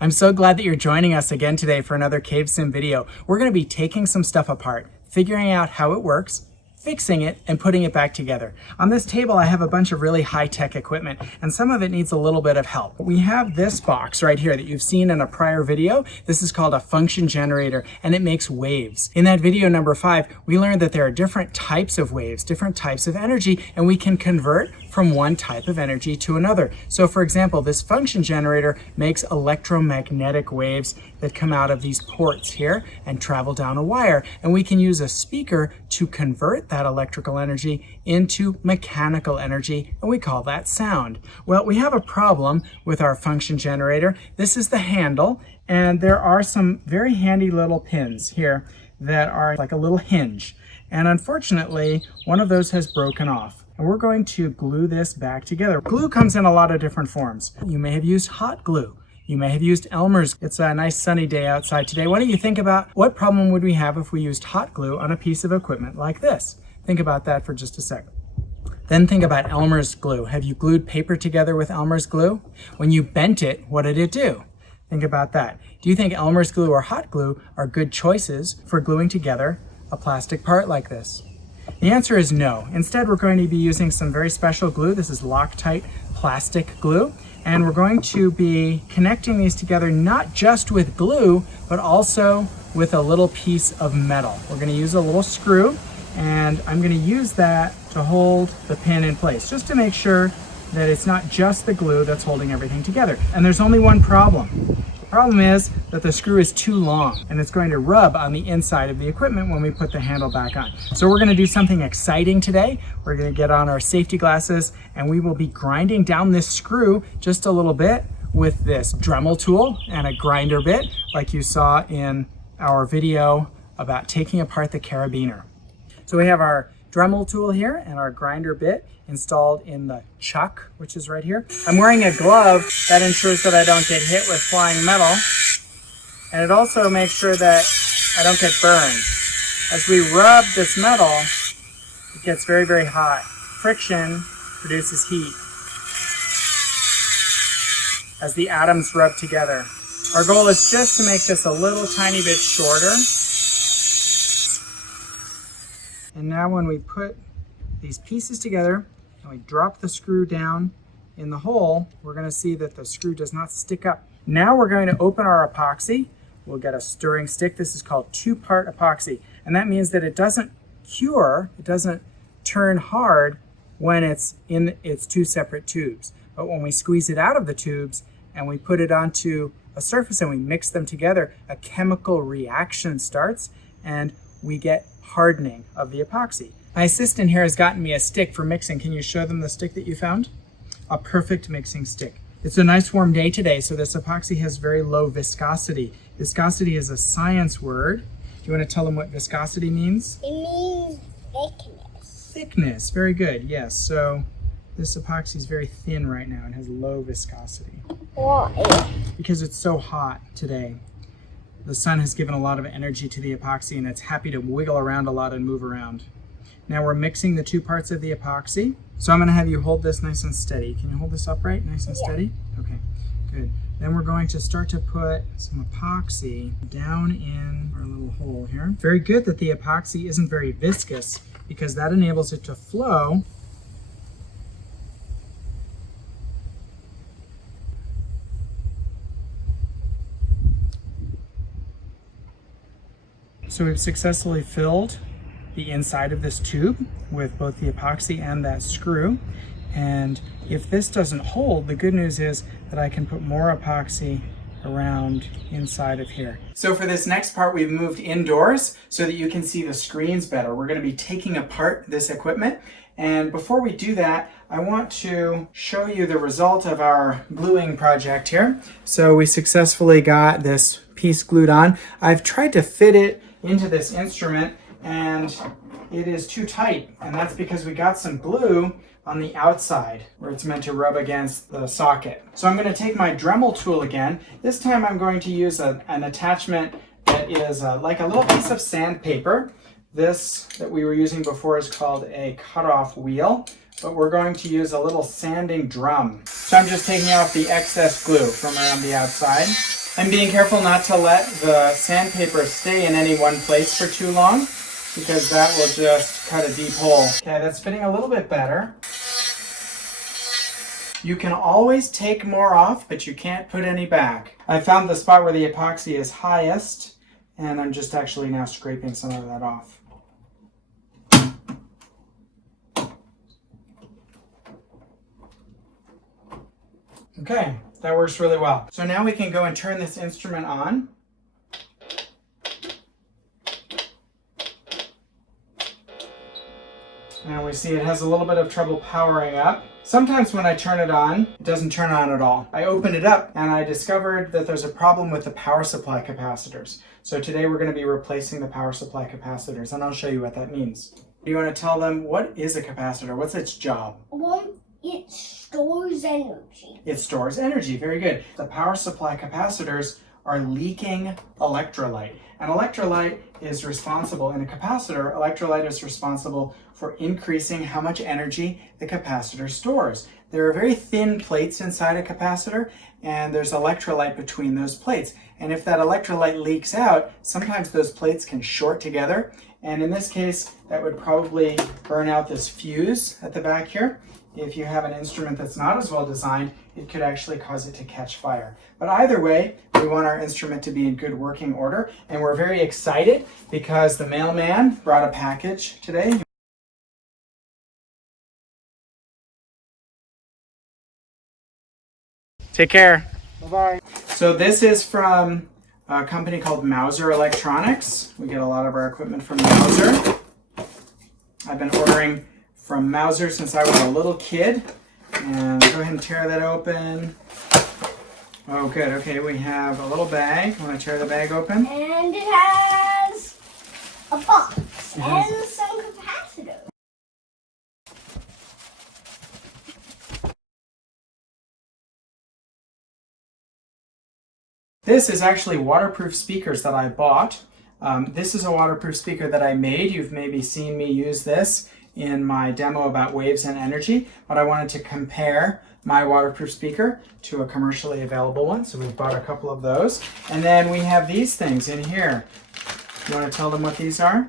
I'm so glad that you're joining us again today for another CaveSim video. We're going to be taking some stuff apart, figuring out how it works, fixing it, and putting it back together. On this table, I have a bunch of really high-tech equipment, and some of it needs a little bit of help. We have this box right here that you've seen in a prior video. This is called a function generator, and it makes waves. In that video number 5, we learned that there are different types of waves, different types of energy, and we can convert from one type of energy to another. So for example, this function generator makes electromagnetic waves that come out of these ports here and travel down a wire. And we can use a speaker to convert that electrical energy into mechanical energy, and we call that sound. Well, we have a problem with our function generator. This is the handle, and there are some very handy little pins here that are like a little hinge. And unfortunately, one of those has broken off. And we're going to glue this back together. Glue comes in a lot of different forms. You may have used hot glue. You may have used Elmer's. It's a nice sunny day outside today. Why don't you think about what problem would we have if we used hot glue on a piece of equipment like this? Think about that for just a second. Then think about Elmer's glue. Have you glued paper together with Elmer's glue? When you bent it, what did it do? Think about that. Do you think Elmer's glue or hot glue are good choices for gluing together a plastic part like this? The answer is no. Instead, we're going to be using some very special glue. This is Loctite plastic glue. And we're going to be connecting these together not just with glue, but also with a little piece of metal. We're going to use a little screw, and I'm going to use that to hold the pin in place, just to make sure that it's not just the glue that's holding everything together. And there's only one problem. The problem is that the screw is too long, and it's going to rub on the inside of the equipment when we put the handle back on. So we're going to do something exciting today. We're going to get on our safety glasses, and we will be grinding down this screw just a little bit with this Dremel tool and a grinder bit, like you saw in our video about taking apart the carabiner. So we have our Dremel tool here and our grinder bit installed in the chuck, which is right here. I'm wearing a glove that ensures that I don't get hit with flying metal, and it also makes sure that I don't get burned. As we rub this metal, it gets very, very hot. Friction produces heat as the atoms rub together. Our goal is just to make this a little tiny bit shorter. And now when we put these pieces together and we drop the screw down in the hole, we're going to see that the screw does not stick up. Now we're going to open our epoxy. We'll get a stirring stick. This is called 2-part epoxy. And that means that it doesn't cure, it doesn't turn hard when it's in its 2 separate tubes. But when we squeeze it out of the tubes and we put it onto a surface and we mix them together, a chemical reaction starts and we get hardening of the epoxy. My assistant here has gotten me a stick for mixing. Can you show them the stick that you found? A perfect mixing stick. It's a nice warm day today, so this epoxy has very low viscosity. Viscosity is a science word. Do you want to tell them what viscosity means? It means thickness. Thickness, very good, yes. So this epoxy is very thin right now and has low viscosity. Why? Because it's so hot today. The sun has given a lot of energy to the epoxy, and it's happy to wiggle around a lot and move around. Now we're mixing the 2 parts of the epoxy. So I'm going to have you hold this nice and steady. Can you hold this upright, nice and steady? Okay, good. Then we're going to start to put some epoxy down in our little hole here. Very good that the epoxy isn't very viscous, because that enables it to flow. So we've successfully filled the inside of this tube with both the epoxy and that screw. And if this doesn't hold, the good news is that I can put more epoxy around inside of here. So for this next part, we've moved indoors so that you can see the screens better. We're going to be taking apart this equipment. And before we do that, I want to show you the result of our gluing project here. So we successfully got this piece glued on. I've tried to fit it into this instrument, and it is too tight, and that's because we got some glue on the outside where it's meant to rub against the socket. So I'm going to take my Dremel tool again. This time I'm going to use an attachment that is like a little piece of sandpaper. This that we were using before is called a cutoff wheel, but we're going to use a little sanding drum. So I'm just taking off the excess glue from around the outside. I'm being careful not to let the sandpaper stay in any one place for too long, because that will just cut a deep hole. Okay, that's fitting a little bit better. You can always take more off, but you can't put any back. I found the spot where the epoxy is highest, and I'm just actually now scraping some of that off. Okay, that works really well. So now we can go and turn this instrument on. And we see it has a little bit of trouble powering up. Sometimes when I turn it on, it doesn't turn on at all. I opened it up and I discovered that there's a problem with the power supply capacitors. So today we're going to be replacing the power supply capacitors, and I'll show you what that means. Do you want to tell them what is a capacitor? What's its job? Well, it stores energy. It stores energy. Very good. The power supply capacitors are leaking electrolyte. And electrolyte is responsible, in a capacitor, electrolyte is responsible for increasing how much energy the capacitor stores. There are very thin plates inside a capacitor, and there's electrolyte between those plates. And if that electrolyte leaks out, sometimes those plates can short together. And in this case, that would probably burn out this fuse at the back here. If you have an instrument that's not as well designed, it could actually cause it to catch fire. But either way, we want our instrument to be in good working order. And we're very excited because the mailman brought a package today. Take care. Bye-bye. So this is from a company called Mauser Electronics. We get a lot of our equipment from Mauser. I've been ordering from Mauser since I was a little kid. And go ahead and tear that open. Oh, good. Okay, we have a little bag. Want to tear the bag open? And it has a box and some capacitors. This is actually waterproof speakers that I bought. This is a waterproof speaker that I made. You've maybe seen me use this in my demo about waves and energy, but I wanted to compare my waterproof speaker to a commercially available one, so we've bought a couple of those. And then we have these things in here. You want to tell them what these are?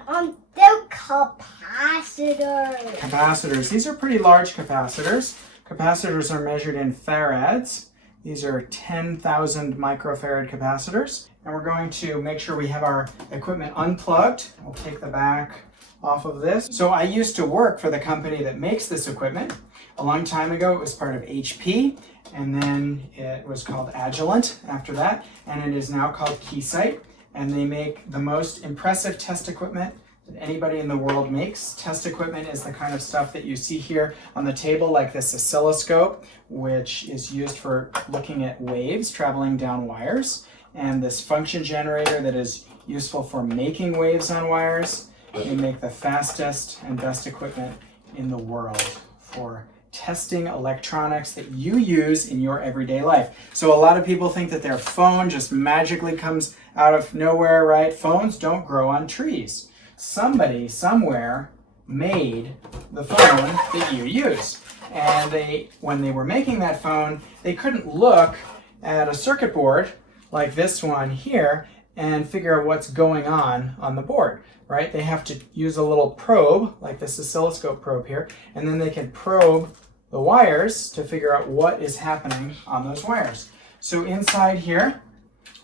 They're capacitors. Capacitors. These are pretty large capacitors. Capacitors are measured in farads. These are 10,000 microfarad capacitors. And we're going to make sure we have our equipment unplugged. I'll take the back off of this. So I used to work for the company that makes this equipment. A long time ago, it was part of HP, and then it was called Agilent after that, and it is now called Keysight. And they make the most impressive test equipment that anybody in the world makes. Test equipment is the kind of stuff that you see here on the table, like this oscilloscope, which is used for looking at waves traveling down wires, and this function generator that is useful for making waves on wires. They make the fastest and best equipment in the world for testing electronics that you use in your everyday life. So a lot of people think that their phone just magically comes out of nowhere, right? Phones don't grow on trees. Somebody somewhere made the phone that you use. And when they were making that phone, they couldn't look at a circuit board like this one here and figure out what's going on the board, right? They have to use a little probe, like this oscilloscope probe here, and then they can probe the wires to figure out what is happening on those wires. So inside here,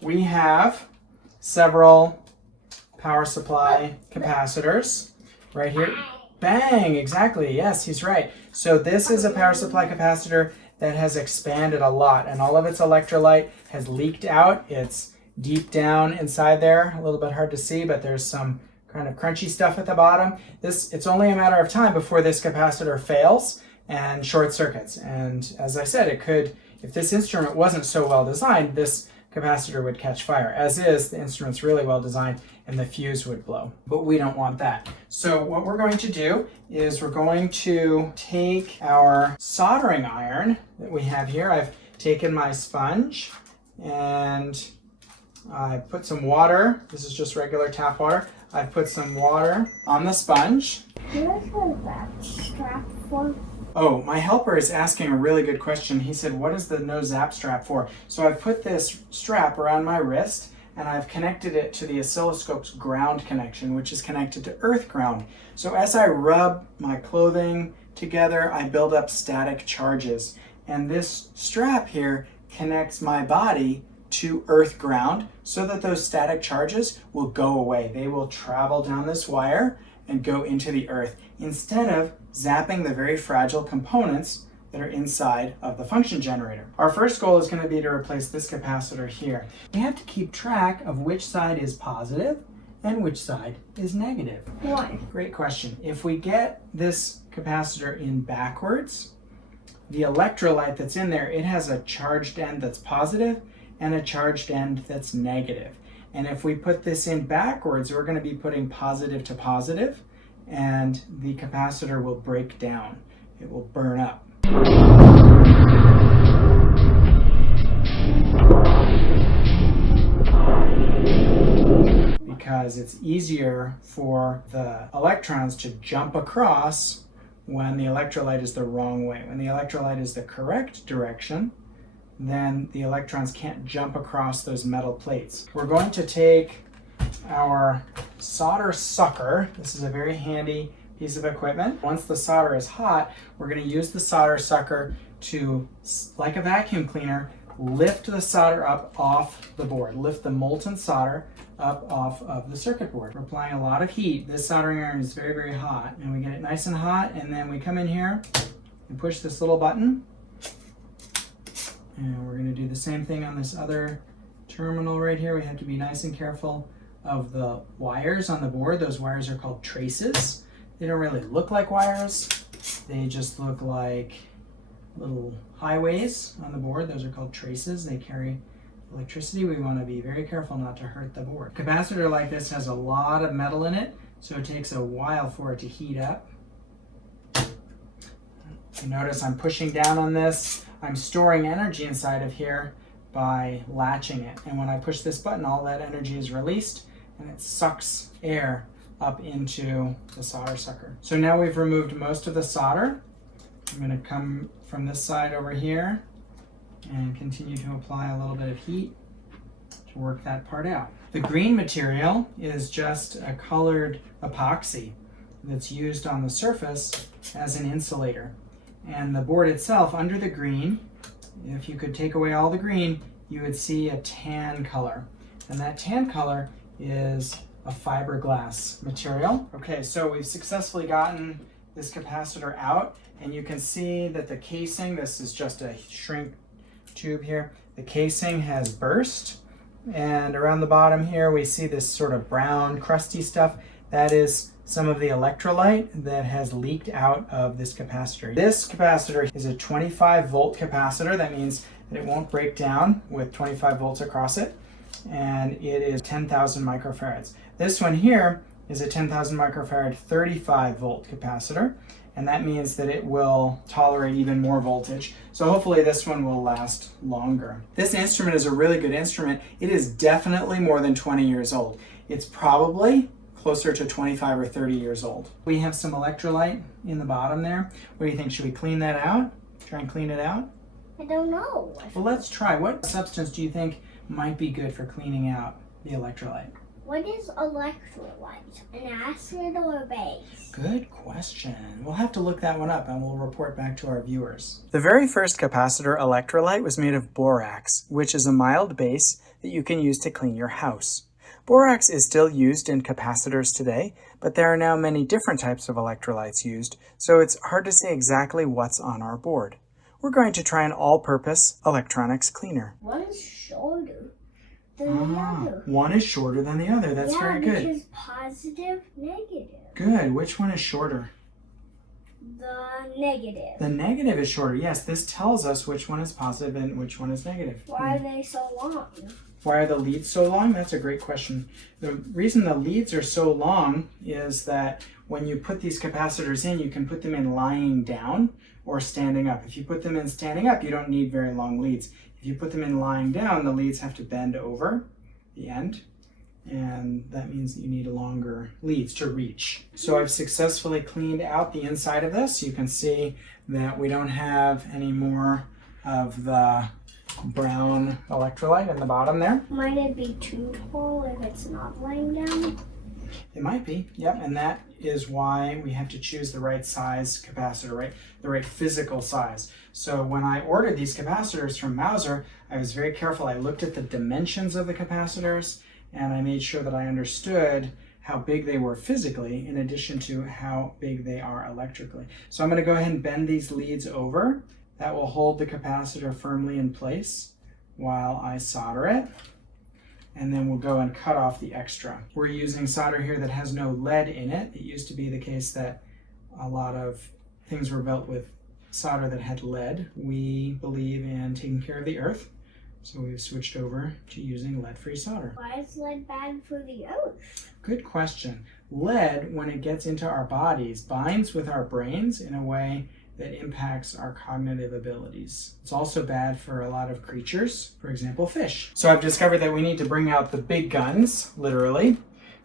we have several power supply capacitors right here. Bang, exactly, yes, he's right. So this is a power supply capacitor that has expanded a lot, and all of its electrolyte has leaked out. It's deep down inside there, a little bit hard to see, but there's some kind of crunchy stuff at the bottom. It's only a matter of time before this capacitor fails and short circuits. And as I said, it could, if this instrument wasn't so well designed, this capacitor would catch fire. As is, the instrument's really well designed and the fuse would blow. But we don't want that. So what we're going to do is we're going to take our soldering iron that we have here. I've taken my sponge and I put some water. This is just regular tap water. I put some water on the sponge. Here's a back strap for Oh, my helper is asking a really good question. He said, what is the no zap strap for? So I've put this strap around my wrist and I've connected it to the oscilloscope's ground connection, which is connected to earth ground. So as I rub my clothing together, I build up static charges. And this strap here connects my body to earth ground so that those static charges will go away. They will travel down this wire and go into the earth instead of zapping the very fragile components that are inside of the function generator. Our first goal is going to be to replace this capacitor here. We have to keep track of which side is positive and which side is negative. Why? Great question. If we get this capacitor in backwards, the electrolyte that's in there, it has a charged end that's positive and a charged end that's negative. And if we put this in backwards, we're going to be putting positive to positive, and the capacitor will break down. It will burn up. Because it's easier for the electrons to jump across when the electrolyte is the wrong way. When the electrolyte is the correct direction, then the electrons can't jump across those metal plates. We're going to take our solder sucker. This is a very handy piece of equipment. Once the solder is hot, we're going to use the solder sucker to, like a vacuum cleaner, lift the solder up off the board. Lift the molten solder up off of the circuit board. We're applying a lot of heat. This soldering iron is very, very hot, and we get it nice and hot, and then we come in here and push this little button. And we're going to do the same thing on this other terminal right here. We have to be nice and careful of the wires on the board. Those wires are called traces. They don't really look like wires. They just look like little highways on the board. Those are called traces. They carry electricity. We want to be very careful not to hurt the board. A capacitor like this has a lot of metal in it, so it takes a while for it to heat up. You notice I'm pushing down on this. I'm storing energy inside of here by latching it. And when I push this button, all that energy is released and it sucks air up into the solder sucker. So now we've removed most of the solder. I'm going to come from this side over here and continue to apply a little bit of heat to work that part out. The green material is just a colored epoxy that's used on the surface as an insulator. And the board itself, under the green, if you could take away all the green, you would see a tan color. And that tan color is a fiberglass material. Okay, so we've successfully gotten this capacitor out, and you can see that the casing, this is just a shrink tube here, the casing has burst. And around the bottom here, we see this sort of brown, crusty stuff. That is some of the electrolyte that has leaked out of this capacitor. This capacitor is a 25 volt capacitor. That means that it won't break down with 25 volts across it. And it is 10,000 microfarads. This one here is a 10,000 microfarad 35 volt capacitor. And that means that it will tolerate even more voltage. So hopefully this one will last longer. This instrument is a really good instrument. It is definitely more than 20 years old. It's probably closer to 25 or 30 years old. We have some electrolyte in the bottom there. What do you think? Should we clean that out? Try and clean it out? I don't know. Well, let's try. What substance do you think might be good for cleaning out the electrolyte? What is electrolyte? An acid or a base? Good question. We'll have to look that one up and we'll report back to our viewers. The very first capacitor electrolyte was made of borax, which is a mild base that you can use to clean your house. Borax is still used in capacitors today, but there are now many different types of electrolytes used, so it's hard to say exactly what's on our board. We're going to try an all-purpose electronics cleaner. One is shorter than the other. One is shorter than the other. That's very good. Which is positive, negative. Good. Which one is shorter? The negative. The negative is shorter. Yes, this tells us which one is positive and which one is negative. Why are they so long? Why are the leads so long? That's a great question. The reason the leads are so long is that when you put these capacitors in, you can put them in lying down or standing up. If you put them in standing up, you don't need very long leads. If you put them in lying down, the leads have to bend over the end. and that means that you need longer leads to reach. So I've successfully cleaned out the inside of this. You can see that we don't have any more of the brown electrolyte in the bottom there. Might it be too tall if it's not laying down? It might be, yep, and that is why we have to choose the right size capacitor, right? The right physical size. So when I ordered these capacitors from Mauser, I was very careful. I looked at the dimensions of the capacitors, and I made sure that I understood how big they were physically in addition to how big they are electrically. So I'm going to go ahead and bend these leads over. That will hold the capacitor firmly in place while I solder it. And then we'll go and cut off the extra. We're using solder here that has no lead in it. It used to be the case that a lot of things were built with solder that had lead. We believe in taking care of the earth, so we've switched over to using lead-free solder. Why is lead bad for the earth? Good question. Lead, when it gets into our bodies, binds with our brains in a way that impacts our cognitive abilities. It's also bad for a lot of creatures, for example, fish. So I've discovered that we need to bring out the big guns, literally.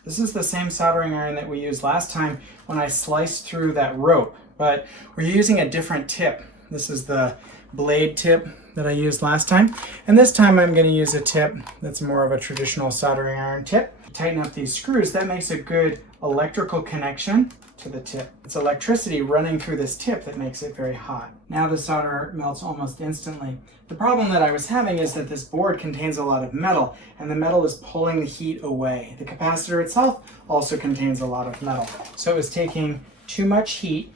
This is the same soldering iron that we used last time when I sliced through that rope, but we're using a different tip. This is the blade tip that I used last time, and this time I'm going to use a tip that's more of a traditional soldering iron tip. Tighten up these screws. That makes a good electrical connection to the tip. It's electricity running through this tip that makes it very hot. Now the solder melts almost instantly. The problem that I was having is that this board contains a lot of metal, and the metal is pulling the heat away. The capacitor itself also contains a lot of metal, so it was taking too much heat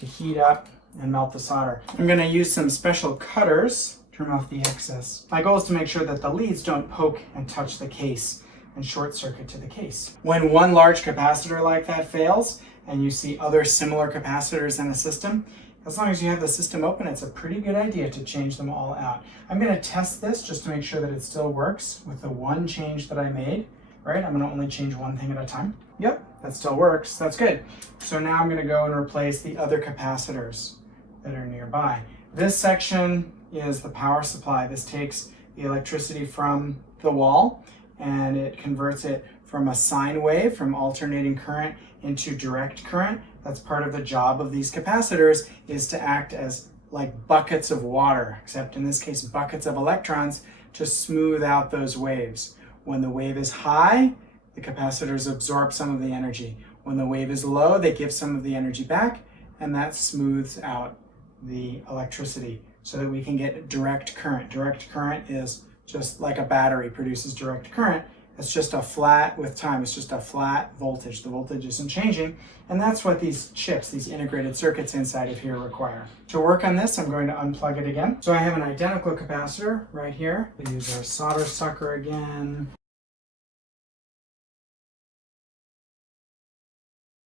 to heat up and melt the solder. I'm going to use some special cutters to remove the excess. My goal is to make sure that the leads don't poke and touch the case and short circuit to the case. When one large capacitor like that fails, and you see other similar capacitors in the system, as long as you have the system open, it's a pretty good idea to change them all out. I'm going to test this just to make sure that it still works with the one change that I made, right? I'm going to only change one thing at a time. Yep, that still works. That's good. So now I'm going to go and replace the other capacitors that are nearby. This section is the power supply. This takes the electricity from the wall and it converts it from a sine wave, from alternating current, into direct current. That's part of the job of these capacitors, is to act as like buckets of water, except in this case buckets of electrons, to smooth out those waves. When the wave is high, the capacitors absorb some of the energy. When the wave is low, they give some of the energy back, and that smooths out the electricity so that we can get direct current. Direct current is just like a battery produces direct current. It's just a flat, with time, it's just a flat voltage. The voltage isn't changing, and that's what these chips, these integrated circuits inside of here require. To work on this, I'm going to unplug it again. So I have an identical capacitor right here. We use our solder sucker again.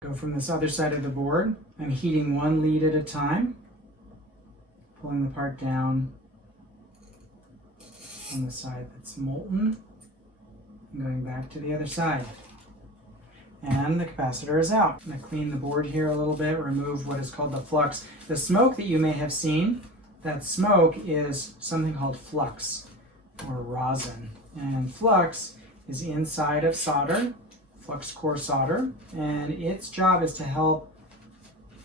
Go from this other side of the board. I'm heating one lead at a time, pulling the part down on the side that's molten. Going back to the other side. And the capacitor is out. I'm going to clean the board here a little bit, remove what is called the flux. The smoke that you may have seen, that smoke is something called flux or rosin. And flux is inside of solder, flux core solder, and its job is to help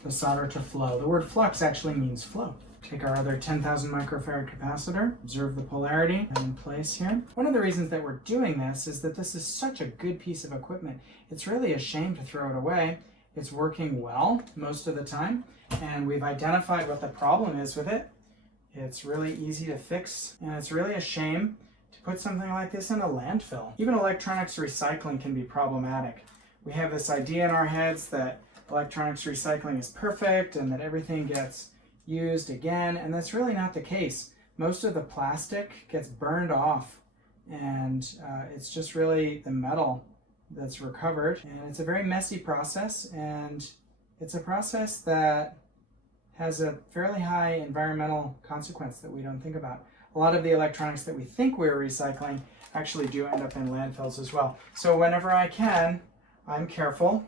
the solder to flow. The word flux actually means flow. Take our other 10,000 microfarad capacitor, observe the polarity, and in place here. One of the reasons that we're doing this is that this is such a good piece of equipment. It's really a shame to throw it away. It's working well most of the time, and we've identified what the problem is with it. It's really easy to fix, and it's really a shame to put something like this in a landfill. Even electronics recycling can be problematic. We have this idea in our heads that electronics recycling is perfect and that everything gets used again, and that's really not the case. Most of the plastic gets burned off, and it's just really the metal that's recovered, and it's a very messy process, and it's a process that has a fairly high environmental consequence that we don't think about. A lot of the electronics that we think we're recycling actually do end up in landfills as well. So whenever I can, I'm careful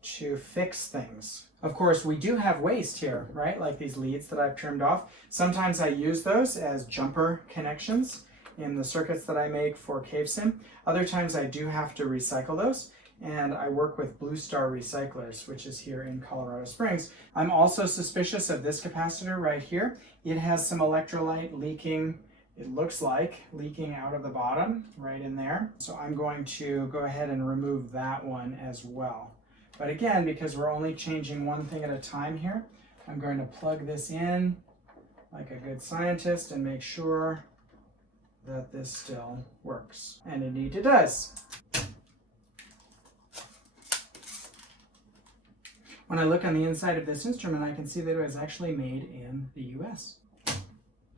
to fix things. Of course, we do have waste here, right? Like these leads that I've trimmed off. Sometimes I use those as jumper connections, in the circuits that I make for CaveSim. Other times I do have to recycle those, and I work with Blue Star Recyclers, which is here in Colorado Springs. I'm also suspicious of this capacitor right here. It has some electrolyte leaking, it looks like, leaking out of the bottom right in there. So I'm going to go ahead and remove that one as well. But again, because we're only changing one thing at a time here, I'm going to plug this in like a good scientist and make sure that this still works. And indeed it does. When I look on the inside of this instrument, I can see that it was actually made in the US.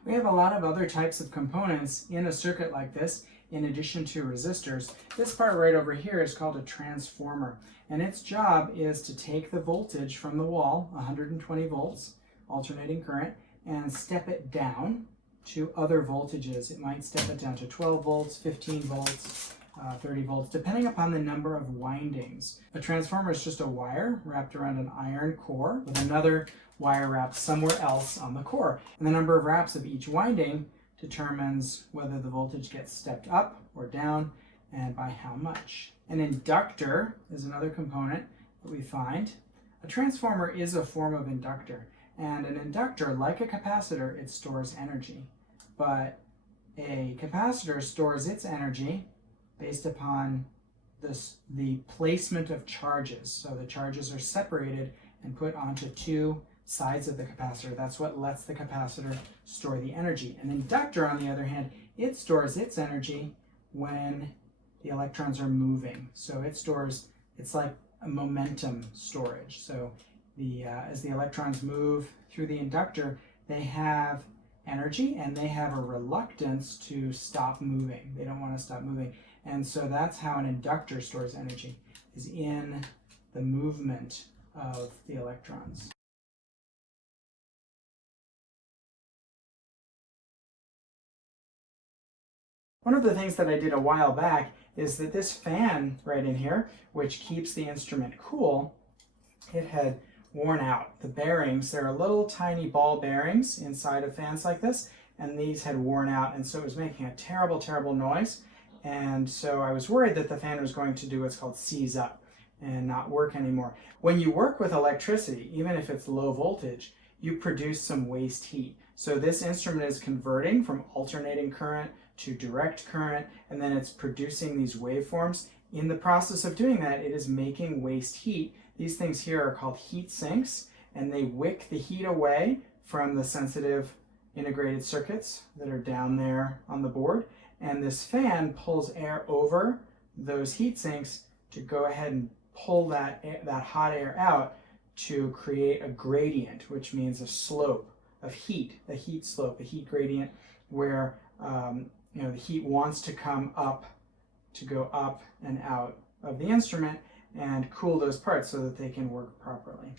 We have a lot of other types of components in a circuit like this, in addition to resistors. This part right over here is called a transformer, and its job is to take the voltage from the wall, 120 volts, alternating current, and step it down to other voltages. It might step it down to 12 volts, 15 volts, 30 volts, depending upon the number of windings. A transformer is just a wire wrapped around an iron core with another wire wrapped somewhere else on the core. And the number of wraps of each winding determines whether the voltage gets stepped up or down and by how much. An inductor is another component that we find. A transformer is a form of inductor, and an inductor, like a capacitor, it stores energy. But a capacitor stores its energy based upon the placement of charges. So the charges are separated and put onto two sides of the capacitor. That's what lets the capacitor store the energy. An inductor, on the other hand, it stores its energy when the electrons are moving. So it stores, it's like a momentum storage. So as the electrons move through the inductor, they have energy and they have a reluctance to stop moving. They don't want to stop moving. And so that's how an inductor stores energy, is in the movement of the electrons. One of the things that I did a while back is that this fan right in here, which keeps the instrument cool, it had worn out. The bearings, there are little tiny ball bearings inside of fans like this, and these had worn out, and so it was making a terrible, terrible noise. And so I was worried that the fan was going to do what's called seize up and not work anymore. When you work with electricity, even if it's low voltage, you produce some waste heat. So this instrument is converting from alternating current to direct current, and then it's producing these waveforms. In the process of doing that, it is making waste heat. These things here are called heat sinks, and they wick the heat away from the sensitive integrated circuits that are down there on the board. And this fan pulls air over those heat sinks to go ahead and pull that hot air out to create a gradient, which means a slope of heat, a heat slope, a heat gradient, where the heat wants to come up, to go up and out of the instrument and cool those parts so that they can work properly.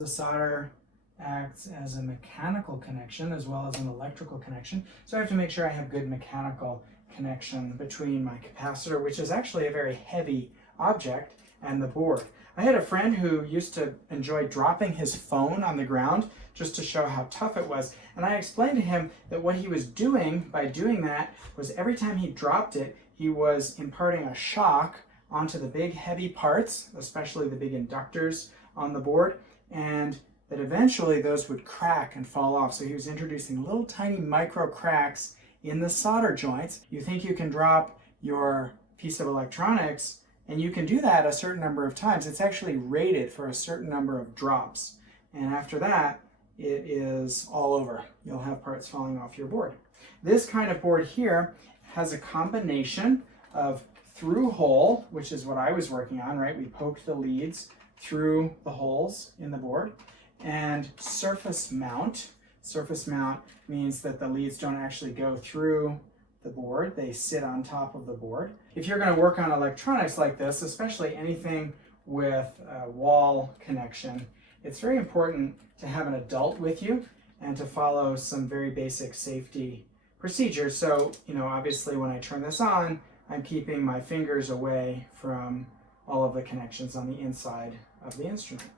The solder acts as a mechanical connection as well as an electrical connection. So I have to make sure I have good mechanical connection between my capacitor, which is actually a very heavy object, and the board. I had a friend who used to enjoy dropping his phone on the ground just to show how tough it was. And I explained to him that what he was doing by doing that was every time he dropped it, he was imparting a shock onto the big heavy parts, especially the big inductors on the board, and that eventually those would crack and fall off. So he was introducing little tiny micro cracks in the solder joints. You think you can drop your piece of electronics, and you can do that a certain number of times. It's actually rated for a certain number of drops. And after that, it is all over. You'll have parts falling off your board. This kind of board here has a combination of through hole, which is what I was working on, right? We poked the leads through the holes in the board, and surface mount. Surface mount means that the leads don't actually go through the board, they sit on top of the board. If you're going to work on electronics like this, especially anything with a wall connection, it's very important to have an adult with you and to follow some very basic safety procedures. So, obviously when I turn this on, I'm keeping my fingers away from all of the connections on the inside of the instrument.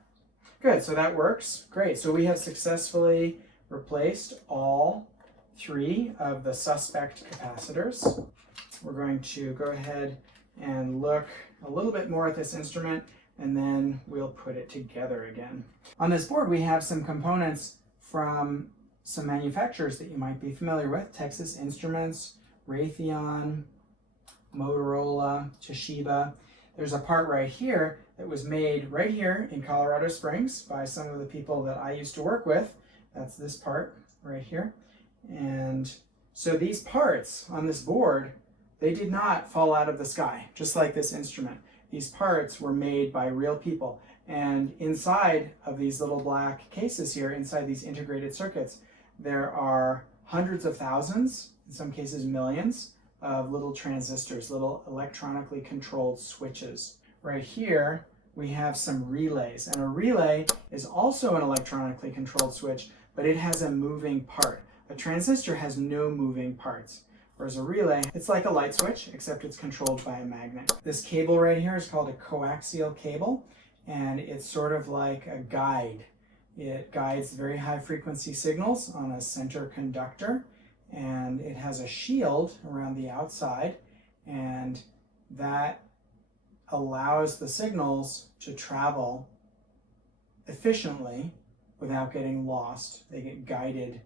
Good, so that works. Great, so we have successfully replaced all 3 of the suspect capacitors. We're going to go ahead and look a little bit more at this instrument, and then we'll put it together again. On this board, we have some components from some manufacturers that you might be familiar with: Texas Instruments, Raytheon, Motorola, Toshiba. There's a part right here that was made right here in Colorado Springs by some of the people that I used to work with. That's this part right here. And so these parts on this board, they did not fall out of the sky, just like this instrument. These parts were made by real people. And inside of these little black cases here, inside these integrated circuits, there are hundreds of thousands, in some cases millions, of little transistors, little electronically controlled switches. Right here, we have some relays. And a relay is also an electronically controlled switch, but it has a moving part. A transistor has no moving parts. Whereas a relay, it's like a light switch, except it's controlled by a magnet. This cable right here is called a coaxial cable, and it's sort of like a guide. It guides very high frequency signals on a center conductor, and it has a shield around the outside, and that allows the signals to travel efficiently without getting lost. They get guided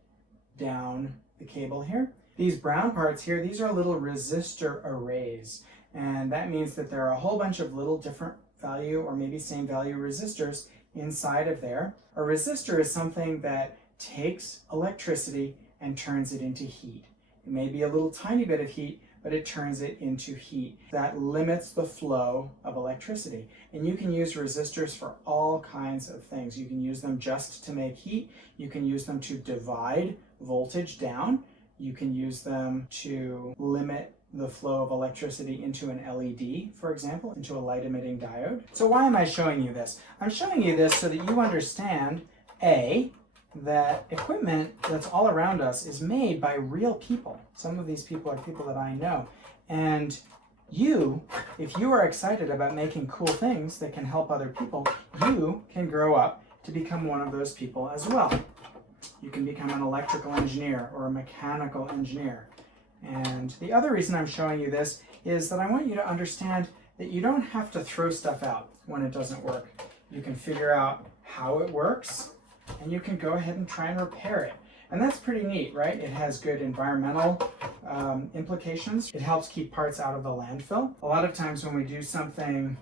down the cable here. These brown parts here, these are little resistor arrays, and that means that there are a whole bunch of little different value or maybe same value resistors inside of there. A resistor is something that takes electricity and turns it into heat. It may be a little tiny bit of heat, but it turns it into heat. That limits the flow of electricity. And you can use resistors for all kinds of things. You can use them just to make heat. You can use them to divide voltage down. You can use them to limit the flow of electricity into an LED, for example, into a light-emitting diode. So why am I showing you this? I'm showing you this so that you understand, A, that equipment that's all around us is made by real people. Some of these people are people that I know. And you, if you are excited about making cool things that can help other people, you can grow up to become one of those people as well. You can become an electrical engineer or a mechanical engineer. And the other reason I'm showing you this is that I want you to understand that you don't have to throw stuff out when it doesn't work. You can figure out how it works, and you can go ahead and try and repair it. And that's pretty neat, right? It has good environmental implications. It helps keep parts out of the landfill. A lot of times when we do something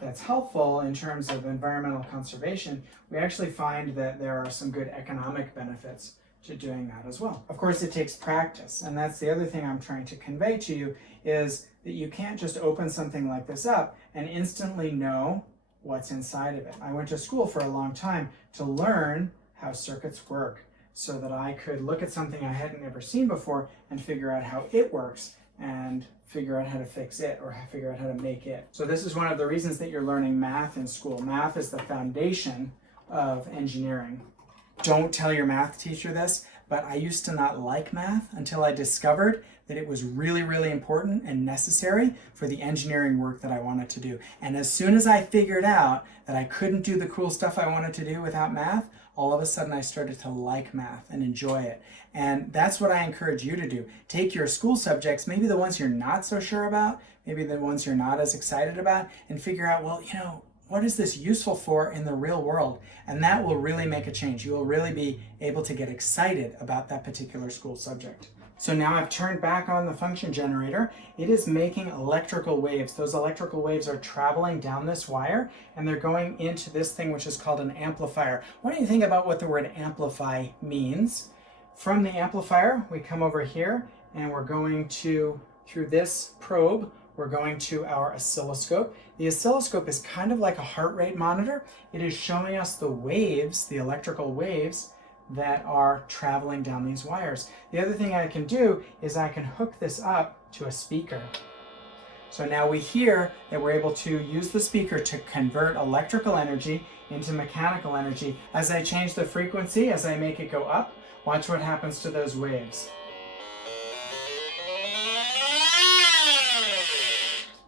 that's helpful in terms of environmental conservation, we actually find that there are some good economic benefits to doing that as well. Of course, it takes practice, and that's the other thing I'm trying to convey to you, is that you can't just open something like this up and instantly know what's inside of it. I went to school for a long time to learn how circuits work so that I could look at something I hadn't ever seen before and figure out how it works and figure out how to fix it or figure out how to make it. So this is one of the reasons that you're learning math in school. Math is the foundation of engineering. Don't tell your math teacher this, but I used to not like math until I discovered that it was really, really important and necessary for the engineering work that I wanted to do. And as soon as I figured out that I couldn't do the cool stuff I wanted to do without math, all of a sudden I started to like math and enjoy it. And that's what I encourage you to do. Take your school subjects, maybe the ones you're not so sure about, maybe the ones you're not as excited about, and figure out, well, you know, what is this useful for in the real world? And that will really make a change. You will really be able to get excited about that particular school subject. So now I've turned back on the function generator. It is making electrical waves. Those electrical waves are traveling down this wire, and they're going into this thing which is called an amplifier. What do you think about what the word amplify means? From the amplifier, we come over here, and we're going to, through this probe, we're going to our oscilloscope. The oscilloscope is kind of like a heart rate monitor. It is showing us the waves, the electrical waves, that are traveling down these wires. The other thing I can do is I can hook this up to a speaker. So now we hear that we're able to use the speaker to convert electrical energy into mechanical energy. As I change the frequency, as I make it go up, watch what happens to those waves.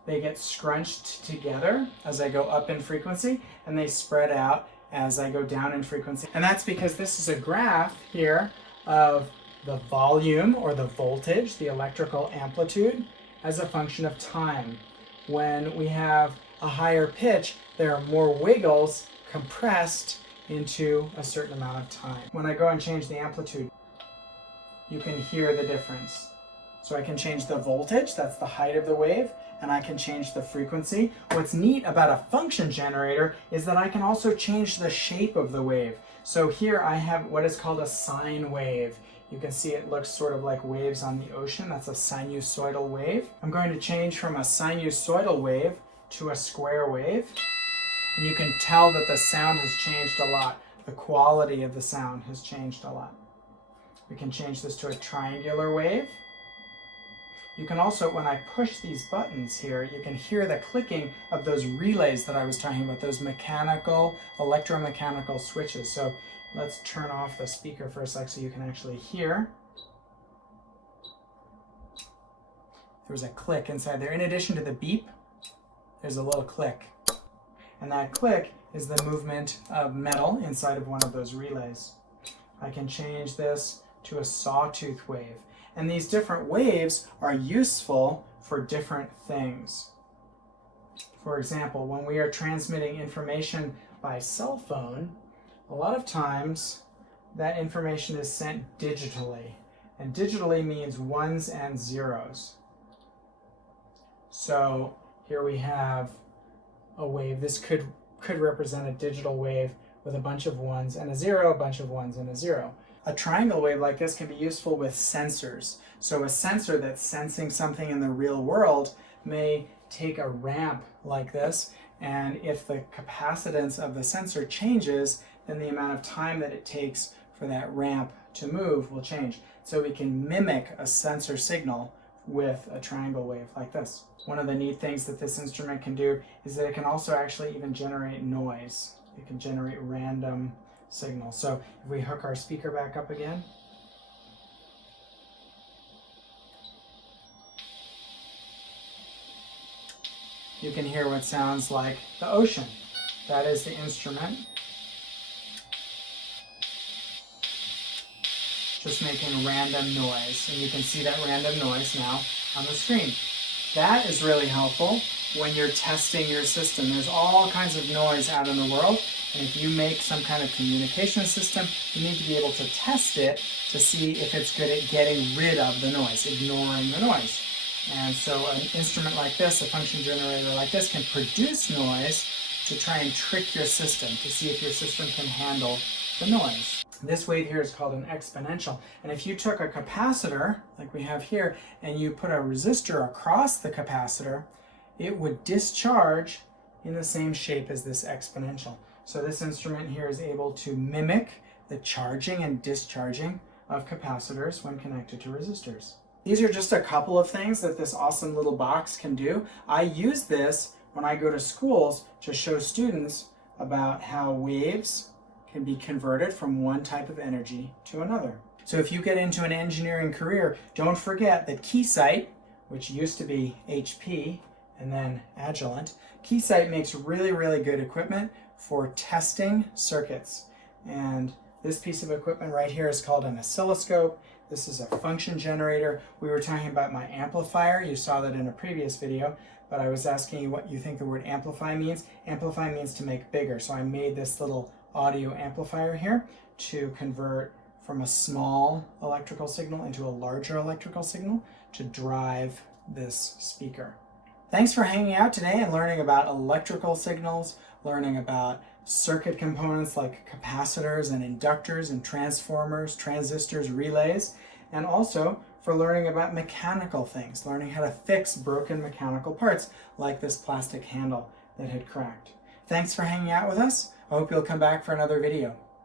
They get scrunched together as I go up in frequency, and they spread out as I go down in frequency. And that's because this is a graph here of the volume or the voltage, the electrical amplitude, as a function of time. When we have a higher pitch, there are more wiggles compressed into a certain amount of time. When I go and change the amplitude, you can hear the difference. So I can change the voltage, that's the height of the wave, and I can change the frequency. What's neat about a function generator is that I can also change the shape of the wave. So here I have what is called a sine wave. You can see it looks sort of like waves on the ocean. That's a sinusoidal wave. I'm going to change from a sinusoidal wave to a square wave. And you can tell that the sound has changed a lot. The quality of the sound has changed a lot. We can change this to a triangular wave. You can also, when I push these buttons here, you can hear the clicking of those relays that I was talking about, those mechanical, electromechanical switches. So let's turn off the speaker for a sec so you can actually hear. There's a click inside there. In addition to the beep, there's a little click. And that click is the movement of metal inside of one of those relays. I can change this to a sawtooth wave. And these different waves are useful for different things. For example, when we are transmitting information by cell phone, a lot of times that information is sent digitally. And digitally means ones and zeros. So here we have a wave. This could represent a digital wave with a bunch of ones and a zero, a bunch of ones and a zero. A triangle wave like this can be useful with sensors. So a sensor that's sensing something in the real world may take a ramp like this, and if the capacitance of the sensor changes, then the amount of time that it takes for that ramp to move will change. So we can mimic a sensor signal with a triangle wave like this. One of the neat things that this instrument can do is that it can also actually even generate noise. It can generate random signal. So if we hook our speaker back up again, you can hear what sounds like the ocean. That is the instrument just making random noise. And you can see that random noise now on the screen. That is really helpful when you're testing your system. There's all kinds of noise out in the world. And if you make some kind of communication system, you need to be able to test it to see if it's good at getting rid of the noise, ignoring the noise. And so an instrument like this, a function generator like this, can produce noise to try and trick your system to see if your system can handle the noise. This wave here is called an exponential. And if you took a capacitor, like we have here, and you put a resistor across the capacitor, it would discharge in the same shape as this exponential. So this instrument here is able to mimic the charging and discharging of capacitors when connected to resistors. These are just a couple of things that this awesome little box can do. I use this when I go to schools to show students about how waves can be converted from one type of energy to another. So if you get into an engineering career, don't forget that Keysight, which used to be HP and then Agilent, Keysight makes really, really good equipment for testing circuits. And this piece of equipment right here is called an oscilloscope. This is a function generator. We were talking about my amplifier. You saw that in a previous video, but I was asking you what you think the word amplify means. Amplify means to make bigger. So I made this little audio amplifier here to convert from a small electrical signal into a larger electrical signal to drive this speaker. Thanks for hanging out today and learning about electrical signals, learning about circuit components like capacitors and inductors and transformers, transistors, relays, and also for learning about mechanical things, learning how to fix broken mechanical parts like this plastic handle that had cracked. Thanks for hanging out with us. I hope you'll come back for another video.